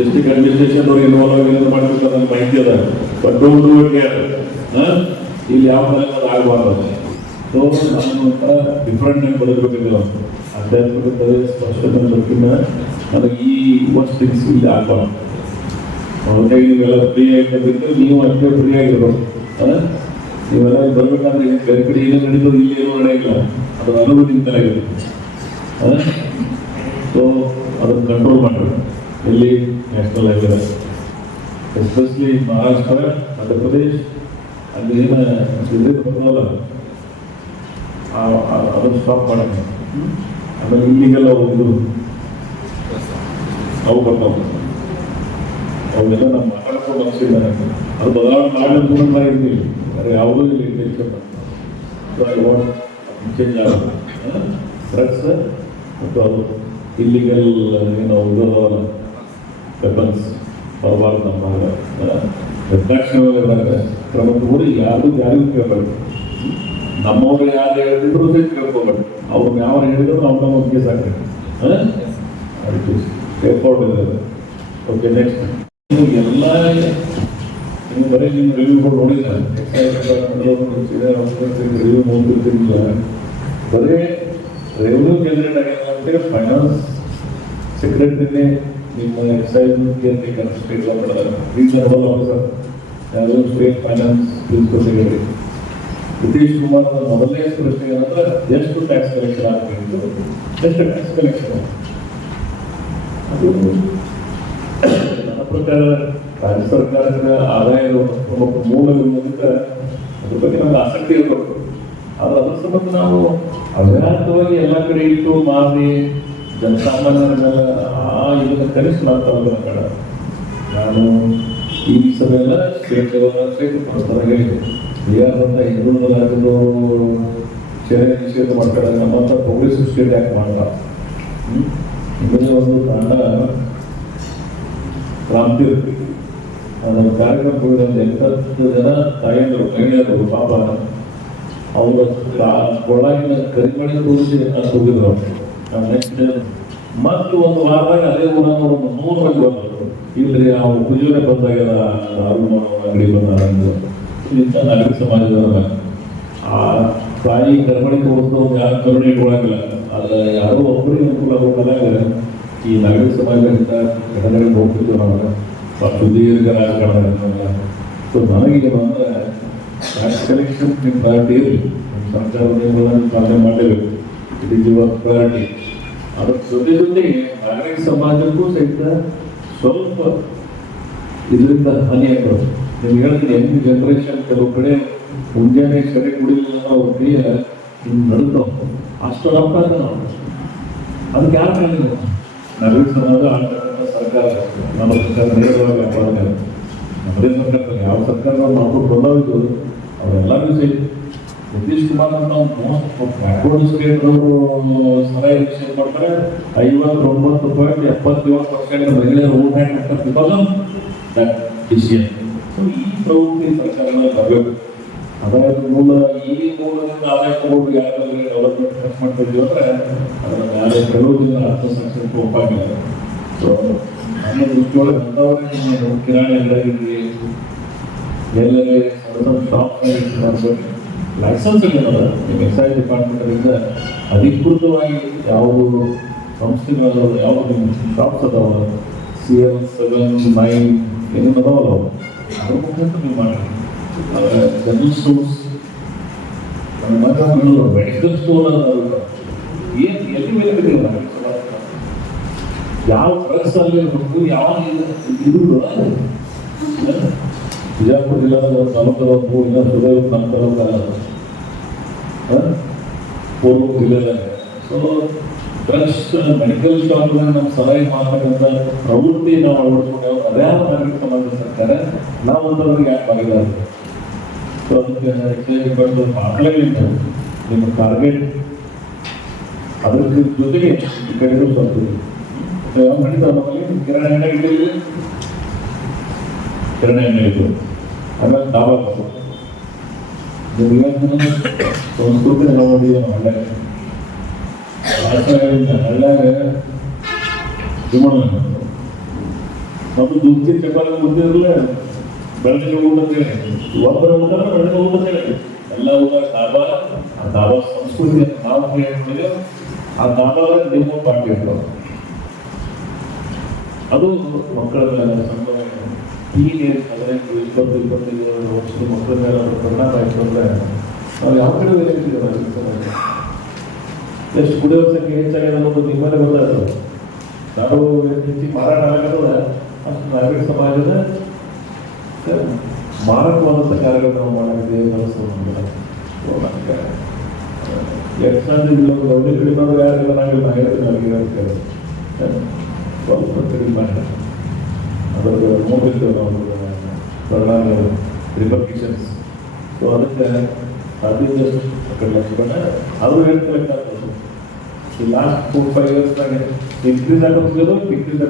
District administration ಅವ್ರು involve ಆಗಿ ಮಾಡ್ತಿರ್ತಾರೆ ಅನ್ನೋ ಮಾಹಿತಿ ಅದ. ಬಟ್ ಡೋಂಟ್ ಡೂ ಇಟ್ ಇಲ್ಲಿ ಯಾವ ಥರ ಅದು ಆಗಬಾರ್ದು ಸೊ ನಾನು ಒಂಥರ ಡಿಫ್ರೆಂಟ್ ಆಗಿ ಬದುಕಬೇಕಿಲ್ಲ ಸ್ಪಷ್ಟತೆ ಬದುಕಿನ ನನಗೆ ಈ ವರ್ಷ ಥಿಂಗ್ಸ್ ಇಲ್ಲಿ ಆಗಬಾರ್ದು. ಅವ್ರಿಗೆ ನೀವೆಲ್ಲ ಫ್ರೀ ಆಗಿರ್ಬೇಕು ನೀವು ಅಷ್ಟೇ ಫ್ರೀ ಆಗಿರ್ಬೇಕು? ನೀವೆಲ್ಲ ಬರ್ಬೇಕಾದ್ರೆ ಬೇರೆ ಕಡೆ ಏನೋ ನಡೀತದೆ ಇಲ್ಲಿ ಏನೋ ನಡೆಯಿಲ್ಲ ಅದು ಅನುಭವ ನಿಮ್ಮ ಸೊ ಅದನ್ನು ಕಂಟ್ರೋಲ್ ಮಾಡಬೇಕು. ಎಲ್ಲಿ national highway especially Maharashtra Madhya Pradesh ಅಲ್ಲಿ ಏನು ಬರ್ತಾವಲ್ಲ ಅದನ್ನು ಸ್ಟಾಪ್ ಮಾಡೋಣ ಆಮೇಲೆ ಇಲ್ಲಿಗೆಲ್ಲ ಒಂದು ಅವು ಬರ್ತಾವೆ ಅವೆಲ್ಲ ನಾವು ಮಾತಾಡ್ಕೊಂಡು ಅನಿಸಿದ್ದಾರೆ ಅದು ಬದಲಾವಣೆ ಮಾಡಿ ಅಂತ ಇರ್ತೀವಿ ಆದರೆ ಯಾವುದೂ ಇಲ್ಲಿ ಚೇಂಜ್ ಆಗುತ್ತೆ ಡ್ರಗ್ಸ್ ಮತ್ತು ಅದು ಇಲ್ಲಿಗೆಲ್ಲ ಏನು ಉದೋದವಲ್ಲ ವೆಪನ್ಸ್ ಬರಬಾರ್ದು ನಮ್ಮ ನಿರ್ದಾಕ್ಷಿಣ್ಯವಾಗಿದ್ದಾಗ ಕ್ರಮ ತಗೊಂಡು ಯಾರು ಯಾರಿಗೂ ಕೇಳಬಾರ್ದು ನಮ್ಮವ್ರು ಯಾರು ಹೇಳಿದ್ರು ಕೇಳ್ಕೋಬಾರ್ದು ಅವ್ರು ಯಾವ ಹೇಳಿದ್ರು ನಾವು ನಮ್ಮ ಕೇಸ್ ಹಾಕ್ಬೇಕು ಇದೆ ಓಕೆ ನೆಕ್ಸ್ಟ್ ನೀವು ಎಲ್ಲ ನೀವು ಬರೀ ನಿಮ್ಮ ರಿವ್ಯೂಗಳು ನೋಡಿಲ್ಲ ರಿವ್ಯೂ ನೋಡ್ತಿರ್ತಿಲ್ಲ ಬರೀ ರೆವೆನ್ಯೂ ಜನರೇಟ್ ಆಗಿಲ್ಲ ಅಂತೇಳಿ ಫೈನಾನ್ಸ್ ಸೆಕ್ರೆಟರಿನೇ ನಿಮ್ಮ ಎಕ್ಸೈಸ್ ಕೇಂದ್ರೀಯ state state finance principal secretary Nitish Kumar ಮೊದಲನೇ ಪ್ರಶ್ನೆ ಏನಂದ್ರೆ, ಎಷ್ಟು ಟ್ಯಾಕ್ಸ್ ಕಲೆಕ್ಷನ್ ಆಗಬೇಕು ಎಷ್ಟು ಟ್ಯಾಕ್ಸ್ ಕಲೆಕ್ಷನ್ ಅದು ನನ್ನ ಪ್ರಕಾರ ರಾಜ್ಯ ಸರ್ಕಾರದ ಆದಾಯದ ಒಂದು ಪ್ರಮುಖ ಮೂಲವಿರುವುದಕ್ಕೆ ಅದ್ರ ಬಗ್ಗೆ ನಮ್ಗೆ ಆಸಕ್ತಿ ಇರಬೇಕು. ಆದ್ರೆ ಅದ್ರ ಸಂಬಂಧ ನಾವು ಅವ್ಯಾತವಾಗಿ ಎಲ್ಲ ಕಡೆ ಇಟ್ಟು ಮಾರಿ ಜನಸಾಮಾನ್ಯರನ್ನೆಲ್ಲ ಆ, ಇದನ್ನು ಕನಿಷ್ಠ ಮಾಡ್ತಾ ಕಡ. ನಾನು ಈ ಸಭೆಯಲ್ಲ ಸ್ಟೇಟ್ ಸೇನೆ ನಿಷೇಧ ಮಾಡ್ತಾರೆ. ಪೊಲೀಸ್ ಸ್ಟೇಟ್ ಯಾಕೆ? ಇದನ್ನೇ ಒಂದು ಕಾರಣ. ಕ್ರಾಂತಿ ಅದರ ಕಾರ್ಯಕ್ರಮಗಳು ಒಂದು ಎಂಟತ್ತು ಜನ ತಾಯಂದರು, ಮಹಿಳೆಯರು, ಪಾಪ. ಅವರು ಕೊಳಗಿನ ಕರಿಮಣಿ ಕೂರಿಸಿ ಅಂತ ಹೋಗಿದ್ರು ಅವ್ರು. ಮತ್ತು ಒಂದು ವಾರದಾಗ ಅದೇ ಊರಾಗ ಒಂದು ಮೂರು ಮಂದಿ ಬಂದರು. ಇಲ್ರಿ ನಾವು ಪೂಜೆನೆ ಬಂದಾಗ ಅರುಣ್ ಅಂಗಡಿ ಬಂದಾರ ನಾಗರಿಕ ಸಮಾಜದವರ. ಆ ತಾಯಿ ಕರ್ಮಣಿ ತೋರಿಸಿದವ್ರು ಯಾರು ಕರುಣೆ ಇಟ್ಕೊಳಂಗಿಲ್ಲ. ಅದ ಯಾರೋ ಒಬ್ಬರಿಗೆ ಅನುಕೂಲ ಆಗೋದಾಗ ಈ ನಾಗರಿಕ ಸಮಾಜದಿಂದ ಘಟನೆಗಳು ಹೋಗ್ತಿದ್ವು ನಾವು ಸುದೀರ್ಘ ರಾಜಕಾರಣ ಸೊ ನನಗೆ ಬಂದ್ರೆ ಕಲೆಕ್ಷನ್ ನಿಮ್ಮ ಪಾರ್ಟಿ ಇರಲಿ. ಸರ್ಕಾರ ಪಾಲನೆ ಮಾಡಲೇಬೇಕು. ಇಸ್ ಯುವರ್ ಪ್ರಯಾರಿಟಿ ಅದ್ರ ಜೊತೆ ಜೊತೆಗೆ ನಾಗರಿಕ ಸಮಾಜಕ್ಕೂ ಸಹಿತ ಸ್ವಲ್ಪ ಇದರಿಂದ ಹಾನಿ ಆಗ್ತದೆ ನಿಮ್ಗೆ ಹೇಳ್ತೀನಿ ಯಂಗ್ ಜನರೇಷನ್ ಕೆಲವು ಕಡೆ ಮುಂಜಾನೆ ಸರಿ ಕುಡಿಲಿಲ್ಲ ಅವ್ರ ಕೈಯ ಹಿಂಗೆ ನಡುತ್ತಾವ ಅಷ್ಟು ಅಪರಾಧ ನಾವು ಅದಕ್ಕೆ ಯಾರು ಕಾಲಿಲ್ಲ ನಾಗರಿಕ ಸಮಾಜ ಆಡಳಿತ ಸರ್ಕಾರ. ನಮ್ಮ ಸರ್ಕಾರ ನೇರವಾಗಿ ಅಪರಾಧ ನಮ್ಮದೇ ಸರ್ಕಾರದಲ್ಲಿ ಯಾವ ಸರ್ಕಾರ ಮಾಡ್ಕೊಂಡು ಬಂದಾವಿದ್ದು ಅವರೆಲ್ಲರಿಗೂ ಸಹಿತ ನಿತೀಶ್ ಕುಮಾರ್ ನಾವು ಸ್ಟೇಟ್ ಅವರು ಸಲಹೆ ಕೊಡ್ತಾರೆ ಐವತ್ತು ಒಂಬತ್ತು ಪಾಯಿಂಟ್ ಎಪ್ಪತ್ತೇಳು ಪರ್ಸೆಂಟ್ ಮಹಿಳೆಯರು ಊಟ ಹಾಕ್ತಾರೆ because of that decision so ಈ ಪ್ರವೃತ್ತಿ ಸರ್ಕಾರಗಳು ಬರಬೇಕು ಆದಾಯದ ಮೂಲ ಈ ಮೂಲದಿಂದ ಆದಾಯ ತಗೊಂಡು ಯಾರಾದ್ರೂ ಡೆವಲಪ್ಮೆಂಟ್ ಖರ್ಚು ಮಾಡ್ತಿದ್ವಿ ಅಂದರೆ ಅಂದ್ರೆ ಅದರ ಯಾರೇ ಪ್ರಯೋಜನ ಆತ್ಮಸಾಕ್ಷಿಗೆ ಒಪ್ಪಾಗಿಲ್ಲ ಸೊ ನನ್ನ ದೃಷ್ಟಿಯೊಳಗೆ ಅಂಥವರೇ ಕಿರಾಣಿ ಅಂಗಡಿಯಾಗಿರ್ಲಿ ಎಲ್ಲರೇ ಸಣ್ಣ ಶಾಪ್ ಮಾಡಬೇಕು ಲೈಸೆನ್ಸ್ ಏನದ ನಿಮ್ಮ ಎಕ್ಸೈಸ್ ಡಿಪಾರ್ಟ್ಮೆಂಟಿಂದ ಅಧಿಕೃತವಾಗಿ ಯಾವ ಸಂಸ್ಥೆಗಳು ಯಾವ ಶಾಪ್ಸ್ ಅದಾವ? ಸಿ ಎಲ್ ಸೆವೆನ್ ನೈನ್ ಏನೇನು ಅದಾವಲ್ಲ ಅದ್ರ ಮುಖಾಂತರ ನೀವು ಮಾಡಿ ಜನರಲ್ ಸ್ಟೋರ್ಸ್ ಮೆಡಿಕಲ್ ಸ್ಟೋರ್ ಏನು ಎಲ್ಲಿ ಮೇಲೆ ಬಿಟ್ಟಿಲ್ಲ ಯಾವ ಡ್ರಗ್ಸ್ ಅಲ್ಲಿ ಯಾವ ಇದು ಬಿಜಾಪುರ ಜಿಲ್ಲಾದ ಒಂದು ತಾಲೂಕದ ಮೂರು ಇಲ್ಲ ಸುಧಾ ನಮ್ಮ ತಾಲೂಕ ಪೂರ್ವ ಸೊ ಡ್ರಗ್ಸ್ ಮೆಡಿಕಲ್ ಶಾಪ್ಗಳನ್ನ ನಮ್ಮ ಸಲಹೆ ಮಾಡ್ತಕ್ಕಂಥ ಪ್ರವೃತ್ತಿ ನಾವು ಅಳವಡಿಸ್ಕೊಂಡು ಅದ್ಯಾವ ನಾಗರಿಕ ಸಮಾಜದ ಸರ್ಕಾರ, ನಾವು ಅಂತವ್ರಿಗೆ ಯಾಕೆ ಭಾಗಿದಾರ ಸೊ ಅದಕ್ಕೆ ಹೆಚ್ಚಾಗಿ ಬಂದು ಮಾತಾಡಲಿಲ್ಲ ನಿಮ್ಮ ಟಾರ್ಗೆಟ್ ಅದ್ರ ಜೊತೆಗೆ ಈ ಕಡೆಗೂ. ಸೊ ಯಾವ ನಡೀತಾ ನಮ್ಮಲ್ಲಿ ಕಿರಾಣಿ ಅಂಗಡಿ ಇಡಲಿ ಕಿರಾಣಿ ಅಂಗಡಿ ಇದ್ದು ಆಮೇಲೆ ದಾಬಾ ಸಂಸ್ಕೃತಿ ನೋಡಿ ಹಳ್ಳ್ಯಾಗ ಹಳ್ಳ್ಯಾಗ ಮತ್ತು ದುಡ್ಡು ಚಪಾತಿ ಮುದ್ದಿರಲ್ಲ ಬೆಳಗ್ಗೆ ಊಟ ಒಬ್ಬರ ಊಟ ಎಲ್ಲ ಊಟ ಡಾಬಾ ಆ ಡಾಬಾ ಸಂಸ್ಕೃತಿ ನಾವು ಆ ಡಾಬಾ ನಿಮ್ಮ ಪಾಠ ಅದು ಮಕ್ಕಳ ಹೀಗೆ ಹದಿನೆಂಟು ಇಪ್ಪತ್ತು, ಇಪ್ಪತ್ತೈದು ವರ್ಷದ ಮಕ್ಕಳ ಮೇಲೆ ಅವರು ಪರಿಣಾಮ ಆಯಿತು ಅಂದರೆ ನಾವು ಯಾವ ಕಡೆ ಹೋಗ್ತಿದ್ದೇವೆ ಎಷ್ಟು ಕುಡಿಯೋ ಸಂಖ್ಯೆ ಹೆಚ್ಚಾಗಿದೆ ಅನ್ನೋದು ನಿಮ್ಮಲ್ಲೇ ಗೊತ್ತಾಯ್ತು. ನಾವು ಹೆಚ್ಚಿಗೆ ಮಾರಾಟ ಆಗಲ್ಲ ಅಷ್ಟು ನಾಗರಿಕ ಸಮಾಜದ ಮಾರಕವಾದಂಥ ಕಾರ್ಯಗಳು ನಾವು ಮಾಡಿದ್ದೇವೆ ಎಷ್ಟು ಸಣ್ಣ ಗೌರಿ ಕಡಿಮೆ ಯಾರಿಲ್ಲ ನಾವಿಲ್ಲ ಹೇಳಿದ್ರೆ ನನಗೆ ಹೇಳ್ತೇವೆ ಸ್ವಲ್ಪ ಕಡಿಮೆ ಅದರ ಮೂವತ್ತು ನಾವು ಪರಿಣಾಮ ರಿಪರ್ಕಿಷನ್ಸ್ ಸೊ ಅದಕ್ಕೆ ಅದರಿಂದ ಕಡೆ ಅವರು ಹೇಳ್ಕೊಳ್ಬೇಕಾಗ್ತದೆ ಈ ಲಾಸ್ಟ್ ಫೋರ್ ಫೈವ್ ಇಯರ್ಸ್ನಾಗ ಇನ್ಕ್ರೀಸ್ ಆಗೋದು ಡಿಕ್ರೀಸ್